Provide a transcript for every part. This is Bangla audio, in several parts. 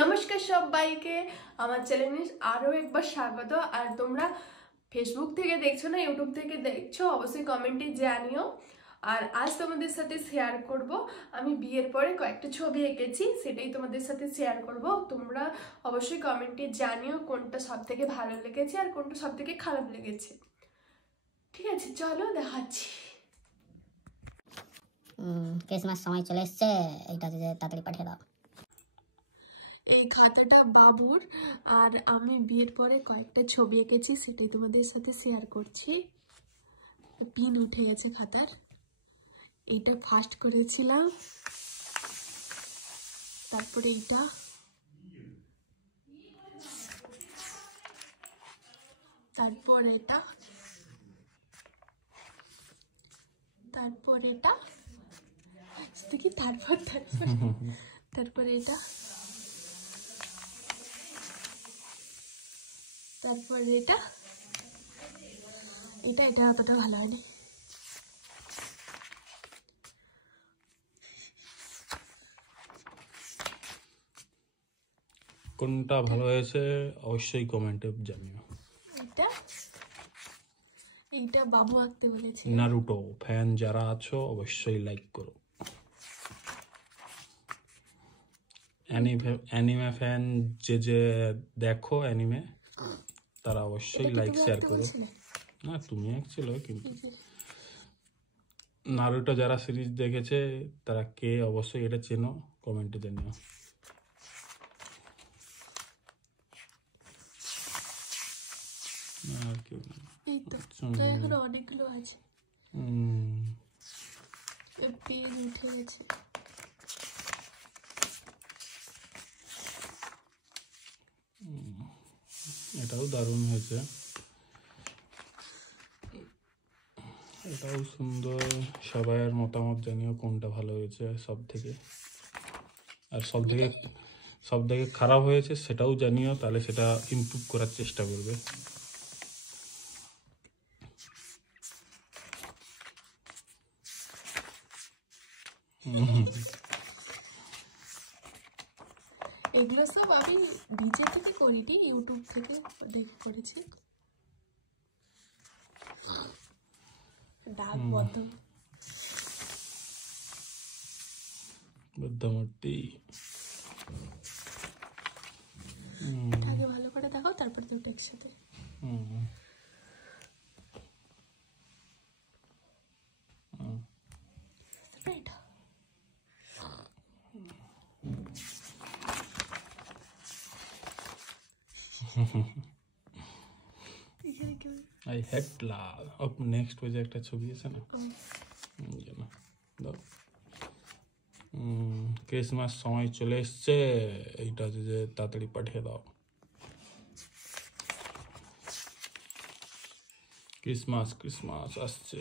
নমস্কার সবাইকে, আমার চ্যানেলে আরও একবার স্বাগত। আর তোমরা ফেসবুক থেকে দেখছো না ইউটিউব থেকে দেখছো, অবশ্যই কমেন্টে জানিও। আর আজ তোমাদের সাথে শেয়ার করব আমি বিয়ের পরে কয়েকটা ছবি এঁকেছি, সেটাই তোমাদের সাথে শেয়ার করব। তোমরা অবশ্যই কমেন্টে জানিও কোনটা সব থেকে ভালো লেগেছে আর কোনটা সব থেকে খারাপ লেগেছে। ঠিক আছে, চলো দেখাচ্ছি। ক্রিসমাস সময় চলে এসছে, এইটা যে তাড়াতাড়ি পাঠিয়ে দাও। এই খাতাটা বাবুর, আর আমি বিয়ের পরে কয়েকটা ছবি এঁকেছি, সেটাই তোমাদের সাথে শেয়ার করছি। পিন উঠে গেছে খাতার। এইটা ফার্স্ট করেছিলাম, তারপরে এইটা, তারপর এটা, তারপর এটা দেখি, তারপর তারপর তারপরে এটা, তারপর এটা এটা এটা অতটা ভালো হয়নি। কোনটা ভালো হয়েছে অবশ্যই কমেন্টে জানিও। এটা এইটা বাবু আঁকতে বলেছে। নারুটো ফ্যান যারা আছো অবশ্যই লাইক করো। অ্যানিমে ফ্যান যে দেখো অ্যানিমে, তারা অবশ্যই লাইক শেয়ার করো। না, তুমি ছিল, কিন্তু নারুটো যারা সিরিজ দেখেছে তারা কে অবশ্যই এটা চেনো, কমেন্টে জানিও। আর কেউ এই তো এখন অনেকগুলো আছে, পেজ উঠে গেছে। এটাও দারুণ হয়েছে, এটাও সুন্দর। সবার মতামত জানিও কোনটা ভালো হয়েছে সব থেকে, আর সব থেকে খারাপ হয়েছে সেটাও জানিও, তাহলে সেটা ইমপ্রুভ করার চেষ্টা করবে। এগুলো সব আমি নিজে থেকে করিনি, ইউটিউব থেকে দেখে করেছি। ডাক বুদ্ধমূর্তি আগে ভালো করে দেখো, তারপর দুটো একসাথে। এটা আই হ্যাড লাভ। নেক্সট পেজে একটা ছবি আছে না, দাও। ক্রিসমাস সময় চলে এসছে, এইটা যে তাড়াতাড়ি পাঠিয়ে দাও। ক্রিসমাস ক্রিসমাস আসছে।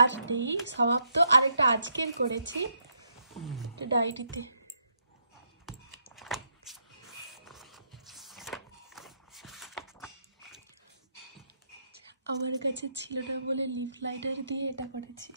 আর নেই, সমাপ্ত। আরেকটা আজকের করেছি ডায়েরিতে। আমার কাছে ছিল না বলে লিপ লাইটার দিয়ে এটা করেছি।